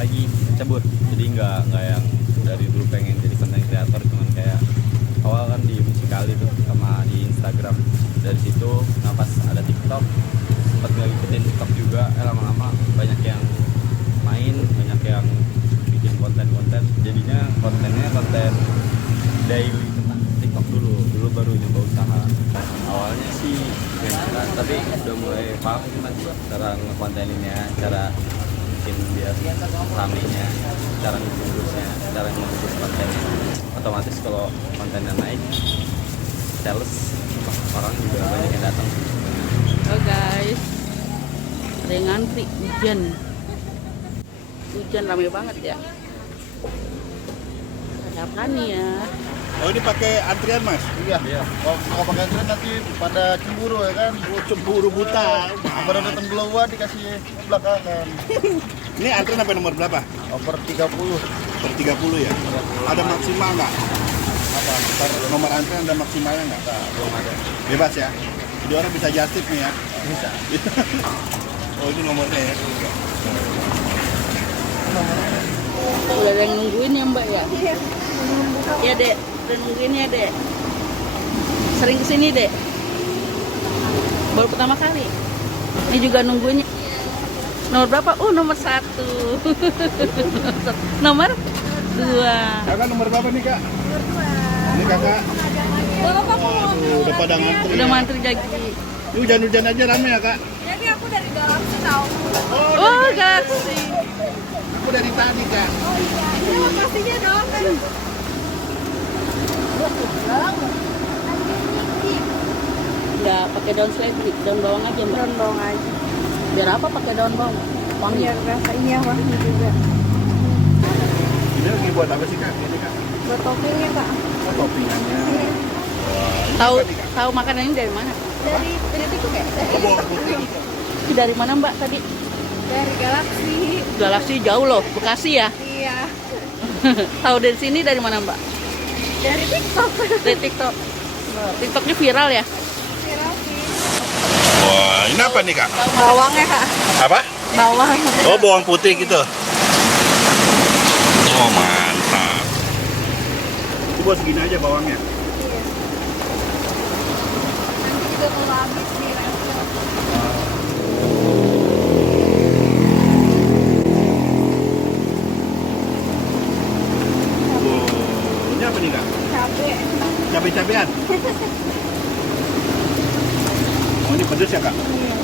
lagi cabut. Jadi nggak yang dari dulu pengen jadi konten kreator, cuman kayak awal kan di Musikali tuh sama di Instagram. Dari situ pas ada TikTok sempat nggak ngikutin TikTok juga, lama-lama banyak yang main, banyak yang bikin konten-konten, jadinya kontennya konten daily tentang TikTok dulu baru nyoba usaha. Awalnya sih tapi udah mulai paham gimana cara ngekonteninnya, cara bikin biar ramenya, cara ngebungkusnya, cara ngebungkus kontennya. Otomatis kalau kontennya naik, sales, orang juga banyak yang datang. Oh guys, ada yang ngantri, hujan rame banget ya. Ada apa nih ya? Oh ini pakai antrian mas? Iya. Kalau pakai antrian nanti pada cemburu ya kan? Cemburu buta. Pada datang duluan dikasih belakangan. Ini antrian sampai nomor berapa? Over 30. Per 30 ya? Ada maksimal nggak? Apa? Nomor antrian ada maksimalnya nggak? Belum ada. Bebas ya? Jadi orang bisa just tip nih ya? Bisa. Oh ini nomornya ya? Udah ada yang nungguin ya mbak ya? Iya dek, udah nungguin ya dek. Sering kesini dek? Baru pertama kali. Ini juga nungguinnya. Nomor berapa? Nomor 1. Nomor 2. Kakak nomor berapa nih kak? Nomor 2. Ini kakak. Bapak Udah pada ngantri. Udah Ya? mantri lagi. Ini hujan-hujan aja rame ya kak? Jadi aku dari Galaxy tahu. Oh Galaxy. Aku dari tadi kak. Oh iya. Ini lokasinya dong kan. Nggak pakai daun seledri, daun bawang aja mbak. Daun bawang aja. Biar apa pakai daun bawang? Wangi. Biar rasanya wangi juga. Ini lagi buat apa sih kak? Ini kak? Buat toppingnya kak. Oh, toppingannya. Tahu makanan ini dari mana? Dari TikTok ya? Oh bawang putih. Ini dari mana mbak tadi? Dari Galaxy. Galaxy jauh loh, Bekasi ya. Iya. Tahu dari sini dari mana mbak? Dari TikTok. Dari TikTok. TikToknya viral ya? Viral sih. Wah ini apa nih kak? Bawangnya kak. Apa? Bawang. Oh bawang putih gitu. Oh mantap. Itu buat segini aja bawangnya. Iya. Nanti juga kalau habis nih resto. Oh, ini apa nih kak? Cabe. Cabai-cabean. Oh ini pedes ya kak? Iya.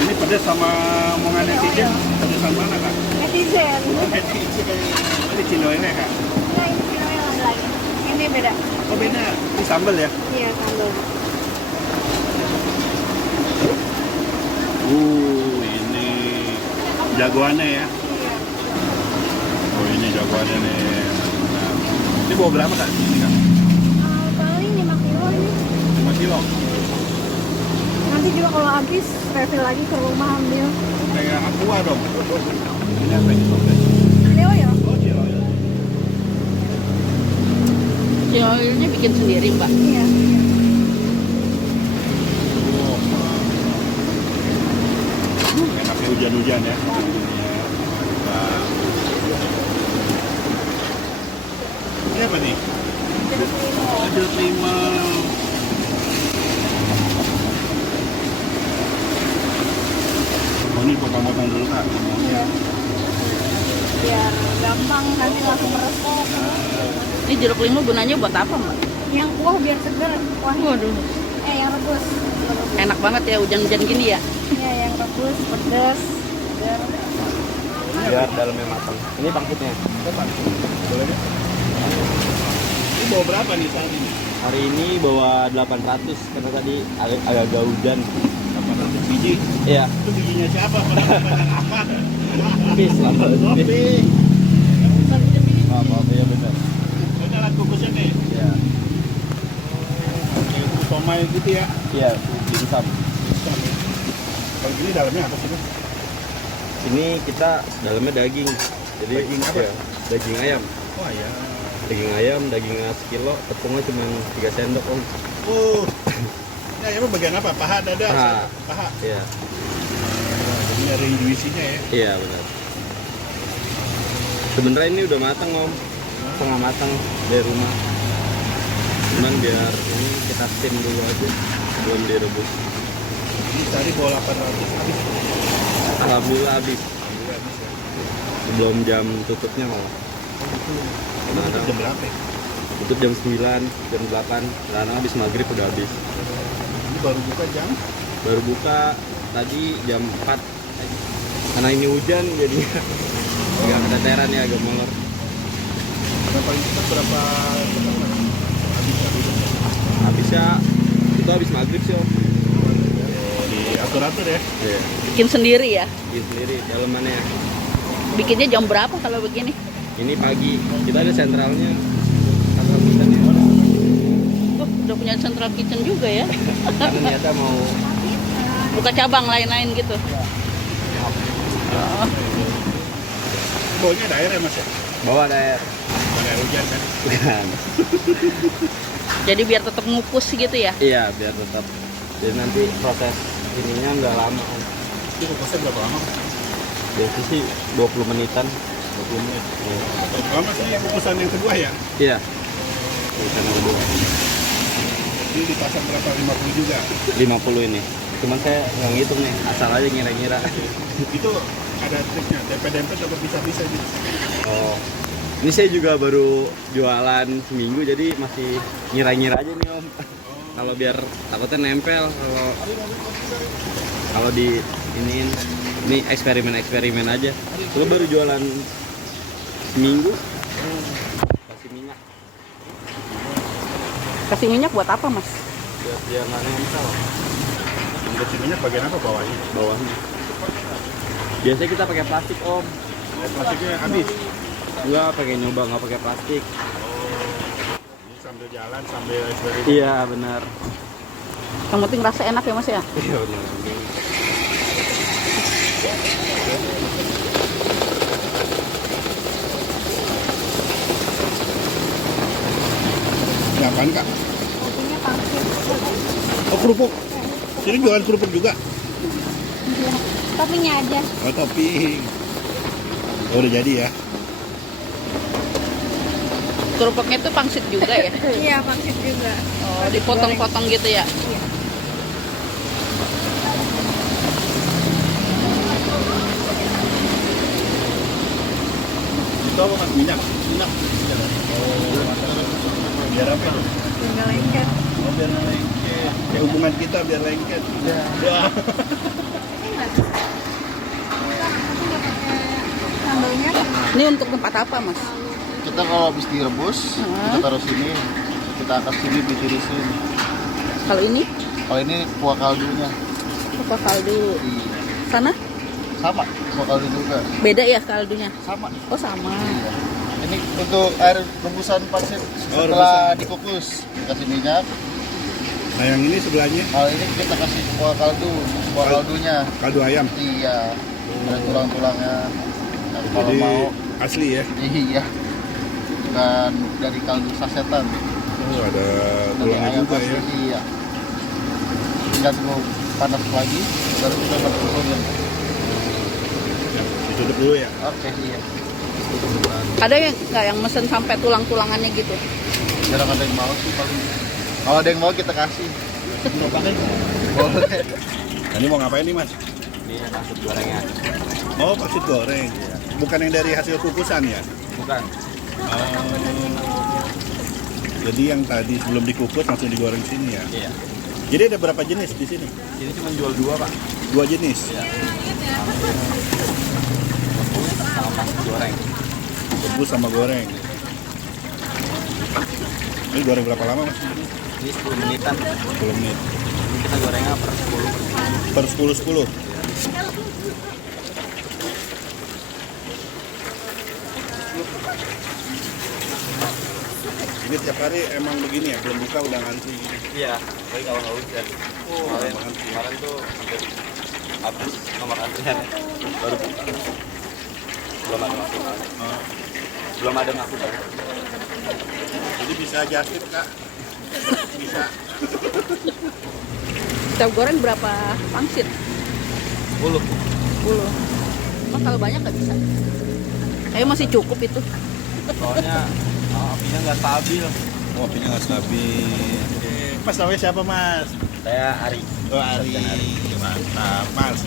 Ini pedes sama omongan netizen. Pedesan mana kak? Netizen. Oh netizen. Ini ciloennya kak? Nah ini filmnya yang lagi. Ini beda. Oh beda. Ini sambal ya? Iya sambal. Ini jagoannya ya? Iya. Oh ini jagoannya nih. Nah, ini bawa berapa kak? Ini kak? Paling 5 kilo ini. 5 kilo. Nanti juga kalau habis refill lagi ke rumah ambil. Kayak aqua dong. Ini apa ini? Leo ya? Oh ciloen. Oilnya bikin sendiri mbak. Iya. Enaknya hujan-hujan ya. Nah. Ini apa nih? Jeruk limau. Oh ini potong-potong dulu kak. Iya. Biar gampang nanti langsung meresap. Ini jeruk limau gunanya buat apa mbak? Yang kuah biar segar kuahnya. Waduh, Yang rebus. enak banget ya hujan-hujan gini ya. Iya yang rebus pedas. Segar. Biar dalamnya matang. Ini pangkitnya. Boleh deh. Ini bawa berapa nih saat ini? Hari ini bawa 800 karena tadi agak hujan. 800 biji. Iya, Itu bijinya siapa? Apa? bis lah. Kopi. Apa ya benar. Ini alat kukusnya nih. Iya, Kayak somai gitu ya. iya, dimsum. Kalau gini dalamnya apa sih? Ini kita dalamnya daging. Jadi Daging apa? ya, daging ayam. Wah ya. Daging ayam, dagingnya sekilo, tepungnya cuma 3 sendok om. Oh. Ini ayamnya bagian apa? Paha, dada? Paha. Paha. Iya. Ini Dari intuisinya ya. Iya benar. Sebenarnya ini udah matang om, setengah matang dari rumah. Cuman biar ini kita steam dulu aja, belum direbus. Ini tadi bawa 800 habis. Alhamdulillah habis. Alhamdulillah habis ya. Sebelum jam tutupnya malah. Itu tutup jam berapa ya? Tutup jam 9, jam 8. Karena habis maghrib udah habis. Ini baru buka jam? Baru buka tadi jam 4. Karena ini hujan jadinya agak keteteran ya, agak molor. Ada paling cepat berapa jam Mas? Habis. Habisnya itu habis maghrib sih om. Oh, diatur-atur ya. Iya. Bikin sendiri ya. Bikin sendiri dalemannya. Bikinnya jam berapa kalau begini? Ini pagi. Kita ada sentralnya. Central kitchen ya. Oh, udah punya central kitchen juga ya. Karena ternyata mau Buka cabang lain-lain gitu. Oh, Baunya ada air ya Mas ya? bawa ada air. Bukan air hujan kan? Bukan. jadi biar tetap ngukus gitu ya. Iya, biar tetap. Jadi nanti proses ininya nggak lama om. Itu kukusnya berapa lama? Biasanya sih 20 menitan. 20 menit. Iya. Berapa lama sih kukusan yang kedua ya? Iya. Bukan kedua. Ini dipasang berapa? 50 juga? 50 ini. Cuman saya nggak ngitung nih, asal aja ngira-ngira. Itu ada triknya, dempet-dempet atau bisa-bisa gitu? Oh, ini saya juga baru jualan seminggu, jadi masih ngira-ngira aja nih om. Kalau biar takutnya nempel, kalau di ini eksperimen aja. Kalau baru jualan seminggu, kasih minyak, Kasih minyak buat apa, Mas? biar dia nggak nempel Membersih minyak bagian apa bawahnya? bawahnya. Biasanya kita pakai plastik om. Plastiknya habis. Enggak pakai nyoba, nggak pakai plastik. Ini sambil jalan, sambil eksperimen. Iya benar. Yang penting rasa enak ya, Mas ya. Iya benar. Ini apaan Kak? Kopinya pangsit. Oh kerupuk. Sini jualan kerupuk juga? Iya. Toppingnya aja. Oh topping. Oh udah jadi ya? Kerupuknya itu pangsit juga ya. Iya, pangsit juga. Oh, dipotong-potong gitu ya. Iya. Itu apa Mas? Minyak? Minyak. Oh, biar apa? Tinggal lengket. Oh biar lengket. Kayak hubungan kita biar lengket. Ya. Sambalnya Ini untuk tempat apa, Mas? Kita kalau habis direbus, kita taruh sini, kita angkat sini ditirisin. Kalau ini Kalau ini kuah kaldunya, apa kaldu? Iya. Sana Sama, kuah kaldu juga. beda ya kaldunya. Sama. Oh, sama. Iya. Ini untuk air rebusan pangsit setelah dikukus, dikasih minyak. Nah yang ini sebelahnya Kalau ini kita kasih kuah kaldu, kuah kaldunya. kaldu ayam. Iya. Ada tulang-tulangnya. Dan kalau Jadi mau, asli ya? iya. Bukan dari kaldu sasetan. Oh ada Dari tulangnya ayam juga asli, ya? iya. Tinggal tunggu panas lagi, baru kita masukin. Ya, ditutup dulu ya? Oke, iya. Ada yang nggak yang mesen sampai tulang-tulangannya gitu? Jarang ada yang mau sih paling. Kalau ada yang mau kita kasih. Boleh. Nah, ini mau ngapain nih Mas? Ini maksud gorengnya. Oh pangsit goreng. Bukan yang dari hasil kukusan ya? Bukan. Jadi yang tadi sebelum dikukus langsung digoreng sini ya? Iya. Jadi ada berapa jenis di sini? Ini cuma jual 2 pak. 2 jenis? Iya. Sama pangsit goreng. Rebus sama goreng. Ini goreng berapa lama Mas? Ini 10 menitan. 10 menit. Ini kita gorengnya per 10. Per 10-10? Ini tiap hari emang begini ya? Belum buka udah ngantri gini? Iya. Tapi kalau nggak hujan. Kemarin tuh hampir habis nomor antrian. Baru buka. Belum ada masukan. Belum ada masukan. Jadi bisa jastip Kak? Bisa. Kita goreng berapa pangsit? 10. Mas kalau banyak nggak bisa. Kayak masih cukup itu. Soalnya apinya nggak stabil. Oh, apinya nggak stabil. Oke. Mas namanya siapa Mas? Saya Ari. Oh, Ari. Mantap Mas.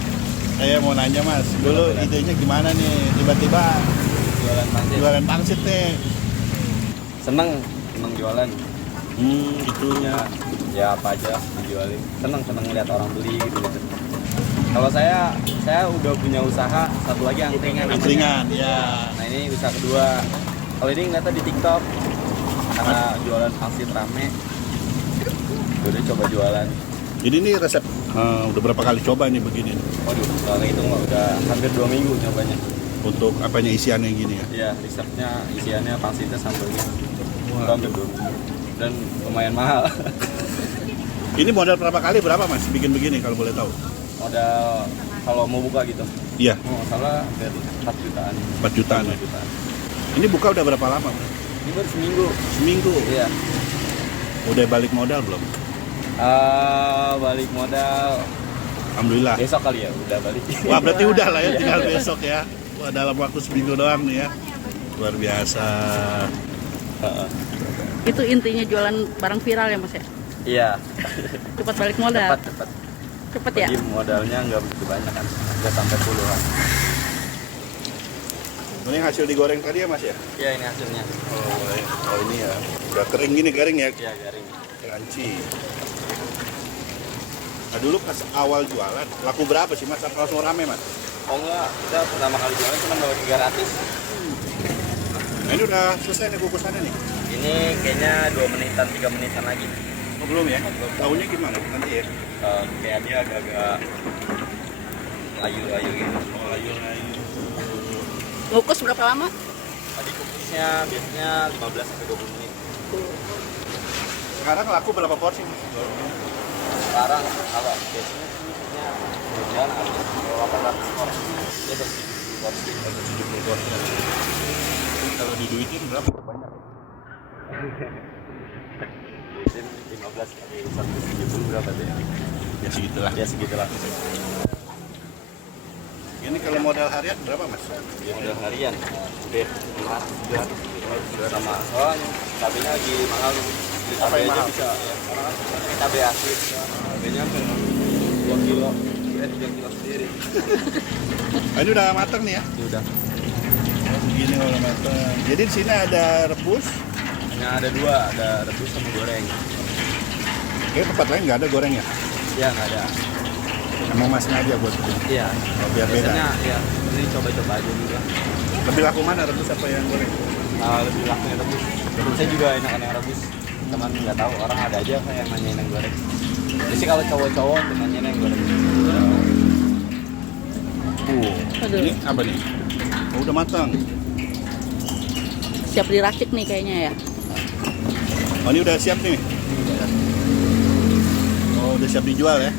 Saya mau nanya Mas, dulu idenya gimana nih? Tiba-tiba Jualan pangsit. jualan pangsit nih. Seneng jualan. Itu Ya apa aja dijualin. Seneng lihat orang beli gitu. Kalau saya udah punya usaha satu lagi angkringan. angkringan ya. Nah ini usaha kedua. Kalau ini ngeliatnya di TikTok karena jualan pangsit rame. Udah coba jualan. Jadi ini resep udah berapa kali coba nih begini nih? Waduh, kalau itu mah udah hampir 2 minggu nyobanya. Untuk apanya isiannya yang gini ya? Iya, resepnya isiannya pangsitnya sambalnya. Udah hampir 2 minggu. Dan lumayan mahal. Ini modal berapa Mas bikin begini kalau boleh tahu? Modal kalau mau buka gitu. Iya, Oh, salah dari 4 jutaan. 4 jutaan ya. 4 jutaan. Ini buka udah berapa lama Mas? Ini baru seminggu. Seminggu. Iya. Udah balik modal belum? Balik modal Alhamdulillah. besok kali ya, udah balik. Wah berarti udah lah ya, Iya. tinggal besok ya. Wah dalam waktu seminggu doang nih ya. Luar biasa. Heeh. Itu intinya jualan barang viral ya Mas ya. Iya. Cepat balik modal. Cepat. Cepet ya. Jadi modalnya nggak begitu banyak kan, nggak sampai puluhan. Ini hasil digoreng tadi ya Mas ya? Iya ini hasilnya. Oh ini ya. Udah kering gini garing ya. Iya garing. Crunchy. Nah dulu pas awal jualan, laku berapa sih Mas? Apa langsung rame Mas? Oh enggak, kita pertama kali jualan cuma bawa 300. Nah ini udah selesai nih kukusannya nih? Ini kayaknya 2 menitan, 3 menitan lagi. Oh belum ya? Tahunya gimana nanti ya? Kayak dia agak-agak layu-layu gitu. Oh layu-layu. Ngukus berapa lama? Tadi kukusnya biasanya 15 sampai 20 menit. Sekarang laku berapa porsi Mas? Sekarang kalau biasanya punya hujan habis 800 porsi. Itu 70 porsi. 70 porsi. Kalau diduitin berapa? Banyak. Duitin 15 kali 170 berapa deh? Ya segitulah. Ya segitulah. Ini kalau modal harian berapa Mas? Modal harian udah juga sama soalnya cabenya lagi mahal. Beli Apa cabai yang aja mahal? bisa ya. Karena kan cabai asin cabenya hampir 2 kilo 3 kilo sendiri. Nah, ini udah matang nih ya? Ini udah Begini kalau matang. Jadi di sini ada rebus. hanya ada 2, ada rebus sama goreng. Kayaknya tempat lain nggak ada goreng ya? Ya nggak ada. Emang Mas sengaja buat Iya. biar beda. Biasanya ya ini coba-coba aja juga. Lebih laku mana rebus apa yang goreng? Lebih laku yang rebus. Saya juga enakan yang rebus. Cuman nggak tahu orang ada aja yang nanyain yang goreng. Jadi sih kalau cowok-cowok nanyain yang goreng. Aduh. Ini apa nih? Oh, udah matang. Siap diracik nih kayaknya ya. Oh ini udah siap nih. Oh udah siap dijual ya?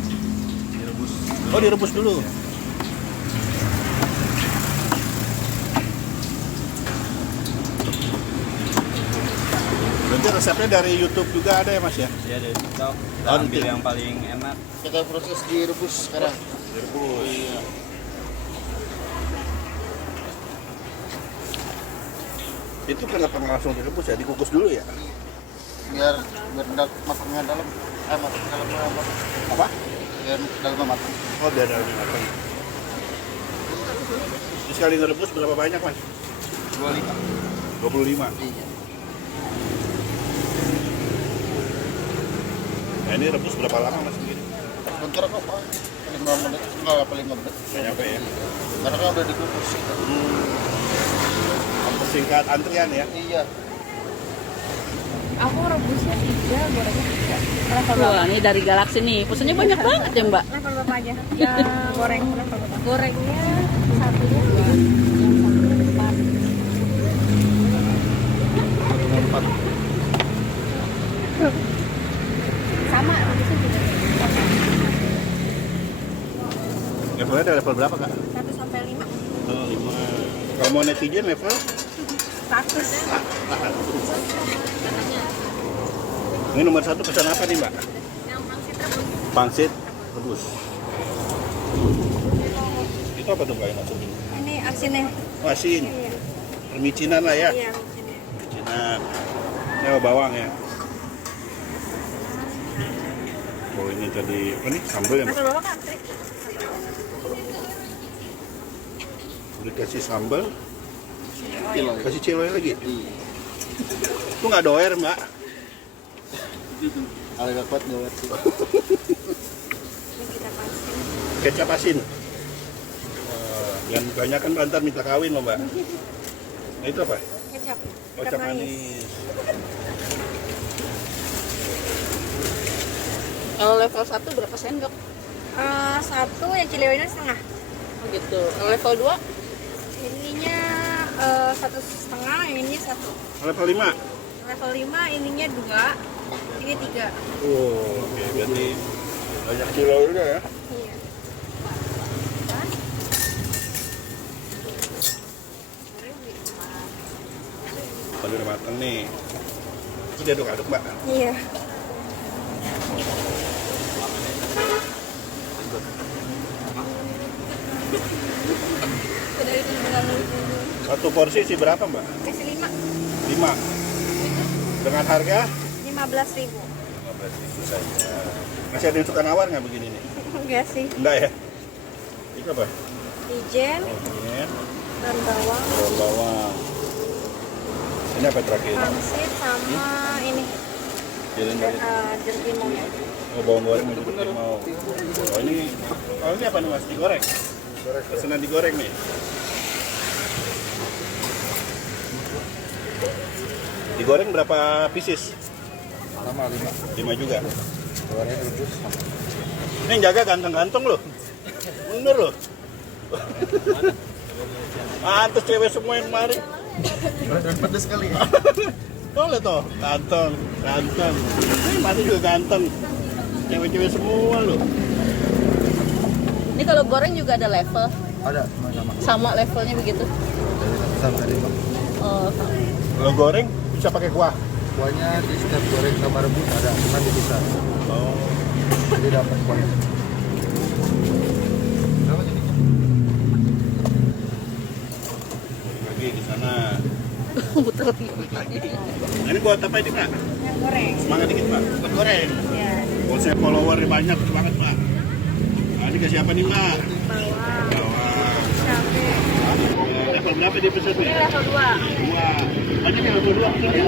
Direbus. Oh direbus dulu. Berarti resepnya dari YouTube juga ada ya Mas ya? Iya dari TikTok. Kita Oh, ambil nanti. yang paling enak. Kita proses direbus sekarang. Direbus. Iya. Itu kenapa nggak langsung direbus ya? Dikukus dulu ya? Biar matangnya dalam. Matang dalamnya matang. Apa? Biar dalamnya matang. Oh biar ada matang. Terus sekali ngerebus berapa banyak Mas? 25. 25. Iya. Nah ini rebus berapa lama Mas begini? Bentar kok Pak. 5 menit, enggak apa 5 menit. Nggak nyampe ya? Karena kan udah dikukus. Mempersingkat antrian ya? Iya. Aku rebusnya 3, gorengnya 3. Level Wah, berapa? ini dari Galaxy nih. Pesannya banyak banget ya, Mbak. Level berapa aja? Yang goreng level berapa? Gorengnya satunya 2, yang satunya 4. Sama, rebusnya juga. Levelnya ada level berapa Kak? 1 sampai 5. Oh, 5. Kalau mau netizen level? 100. Ini nomor 1 pesan apa nih Mbak? Yang pangsit rebus. Pangsit rebus. Ini Itu apa tuh Mbak yang masukin? Ini asinnya. Oh, asin. Iya. Permicinan lah ya. Iya, asinnya. Permicinan. Ini bawang ya. Oh ini jadi apa nih? Sambal ya Mbak? Masuk bawa kan? Udah kasih sambal, Kilo. kasih ciloy lagi. Itu nggak doer Mbak. Ada nggak kuat doer sih. Ini kita pasin. Kecap asin. Yang banyak kan antar minta kawin loh Mbak. Nah itu apa? Kecap. Kecap manis. Kalau level 1 berapa sendok? Satu yang cilewanya setengah. Oh gitu. Kalau level 2? Ininya 1,5, yang ini 1. Level 5. Level 5 ininya 2, ini 3. Oh, oke. Berarti banyak kilo juga ya. Iya. Kalau udah matang nih, itu diaduk-aduk Mbak. Iya. Satu porsi sih berapa Mbak? Kasih 5. 5. Dengan harga 15.000. 15.000 saja. Masih ada yang suka nawar nggak begini nih? Enggak sih. Enggak ya? Itu apa? Ijen Ini dan bawang, bawang. Ini apa terakhir? pangsit sama ini Jalan balik. jeruk limau. Oh, bawang goreng bener mau. Oh ini apa nih Mas? Digoreng? Pesanan digoreng nih. Digoreng berapa pieces? Sama 5. 5 juga. Doernya rebus. Ini yang jaga ganteng-ganteng loh. Bener loh. Antus cewek semua yang kemarin. Pedes kali ya. Oh lihat toh, ganteng. Ini masih juga ganteng. Cewek-cewek semua loh. Ini kalau goreng juga ada level. Ada sama. Sama levelnya begitu. Dari ratusan tadi Bang. Oh, sama. Kalau goreng bisa pakai kuah. Kuahnya di setiap goreng sama rebus ada, cuma dipisah. Oh. Jadi dapat kuahnya. Lagi di sana. Muter. Nah, ini buat apa ini Pak? Yang goreng. Semangat dikit Pak. Buat goreng. Ya, Kalau saya follower banyak banget Pak. Nah, ini kasih apa nih Pak? bawang, Bawang. cabai. Level berapa dia pesan nih? Ini level 2. 2. Banyak yang level 2 pesannya?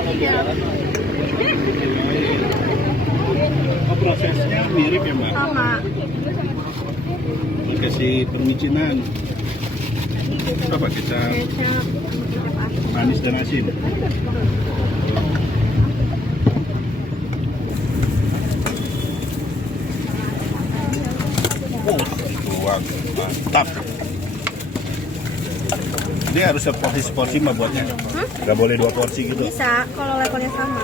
Oh prosesnya mirip ya Mbak? Sama. Kasih permicinan. Apa kita Kecap. manis dan asin? Oh, tuang. Mantap. Ini harus seporsi Mbak buatnya? Nggak boleh 2 porsi gitu? Bisa kalau levelnya sama.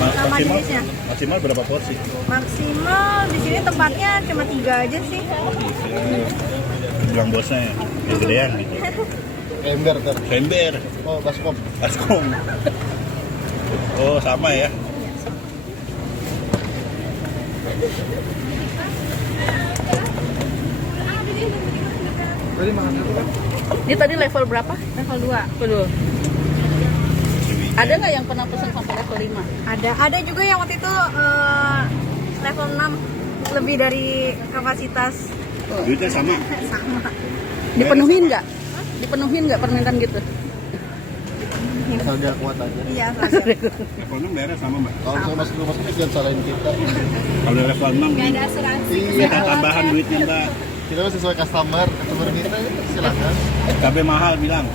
Sama Maksimal, jenisnya. maksimal berapa porsi? Maksimal di sini tempatnya cuma 3 aja sih. Bilang bosnya ya, yang gedean gitu. Ember ter. Ember, Oh, baskom. baskom. Oh sama ya. Tadi makan apa? Ini tadi level berapa? Level 2. Waduh. Ada nggak yang pernah pesan sampai level 5? Ada juga yang waktu itu level 6 lebih dari kapasitas. Duitnya sama. Sama. Dipenuhin nggak? Dipenuhin nggak permintaan gitu? Asal dia kuat aja. Iya, saja. Level 6 daerah sama Mbak. Kalau saya masuk rumah sakit jangan salahin kita. Kalau level 6 Nggak ada asuransi. Iya. kita tambahan duitnya Mbak. Kita mah sesuai customer kita silakan. Cabai mahal bilang.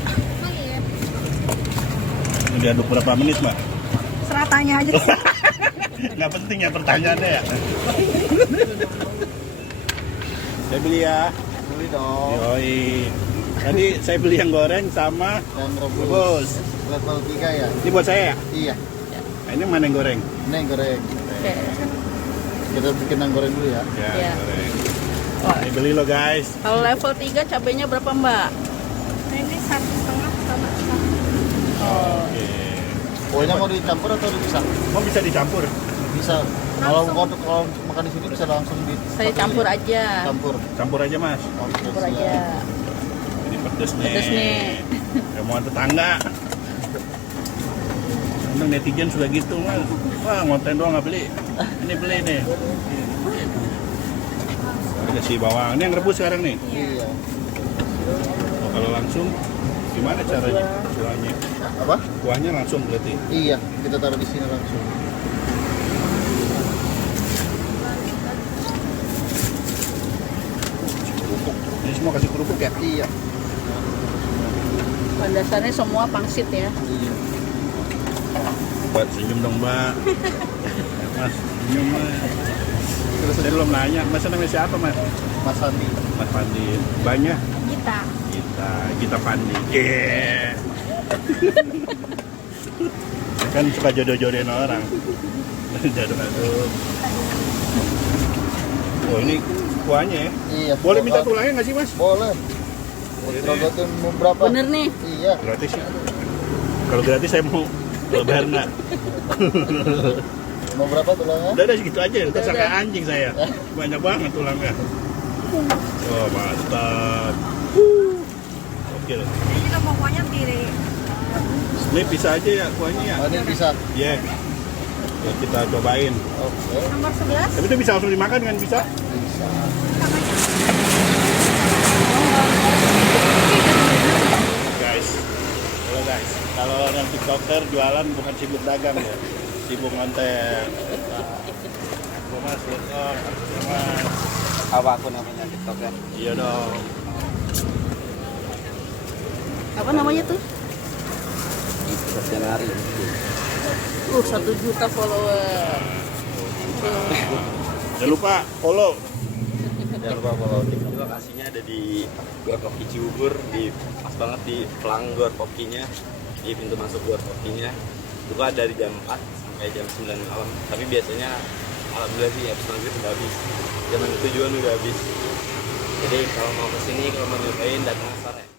Ini diaduk berapa menit Mbak? Seratanya aja. Nggak penting ya pertanyaannya ya. Saya beli ya. Beli dong. Yoi. Tadi saya beli yang goreng sama Yang rebus. rebus. Level 3 ya. Ini buat saya ya? Iya. Nah, ini mana yang goreng? Ini yang goreng. Oke. Kita bikin yang goreng dulu ya. Ya, Iya. goreng. Wah, Ini beli lo guys. kalau level 3 cabenya berapa Mbak? Nah, ini 1,5 sama. Oke. Kuahnya mau dicampur atau dipisah? Oh bisa dicampur? Bisa. Kalau makan di sini bisa langsung di Saya campur aja. Campur aja mas. Campur aja. Ini pedes nih. Pedes nih. Omongan tetangga. Untung netizen suka gitu mas. Wah ngonten doang nggak beli. Ini beli nih. Ada si bawang. Ini yang rebus sekarang nih. Iya. Oh, kalau langsung gimana caranya? Kuahnya? Apa? Kuahnya langsung berarti. Iya, kita taruh di sini langsung. Kerupuk. Ini semua kasih kerupuk ya? Iya. Pada dasarnya semua pangsit ya. Iya. Buat senyum dong mbak. Mas, senyum mas. Terus saya belum nanya, mas namanya siapa mas? Mas Andi. Mas Pandi. Banyak? Kita. Kita Pandi. Yeah. Kan suka jodoh-jodohin orang. Jodoh-jodoh. Oh ini kuahnya ya? Iya. Boleh minta tulangnya nggak sih mas? Boleh. Boleh deh. Terogotin mau berapa? Bener nih. Iya. Gratis ya? Kalau gratis saya mau. Kalau bayar nggak? Mau berapa tulangnya? Udah segitu aja, ntar kayak anjing saya. Banyak banget tulangnya. Oh mantap. Oke. Ini juga pokoknya pilih. Ini bisa aja ya kuahnya ya? Oh, ini bisa. Iya. Ya, kita cobain. Oke. Nomor 11. Tapi itu bisa langsung dimakan kan bisa? Bisa. Guys, halo guys. Kalau yang tiktoker jualan bukan sibuk dagang ya, sibuk ngonten. Aku mas, tiktok, mas. Apa aku namanya TikToknya? Iya dong. Apa namanya tuh? Januari. 1 juta follower. Jangan lupa follow. Jangan lupa follow TikTok. Lokasinya ada di Gor Kopi Cibubur, di pas banget di pelang Gor Kopinya, di pintu masuk Gor Kopinya. Buka dari jam 4 sampai jam 9 malam. Tapi biasanya alhamdulillah sih habis maghrib udah habis. Jam 7-an udah habis. Jadi kalau mau kesini, kalau mau nyobain datang sore.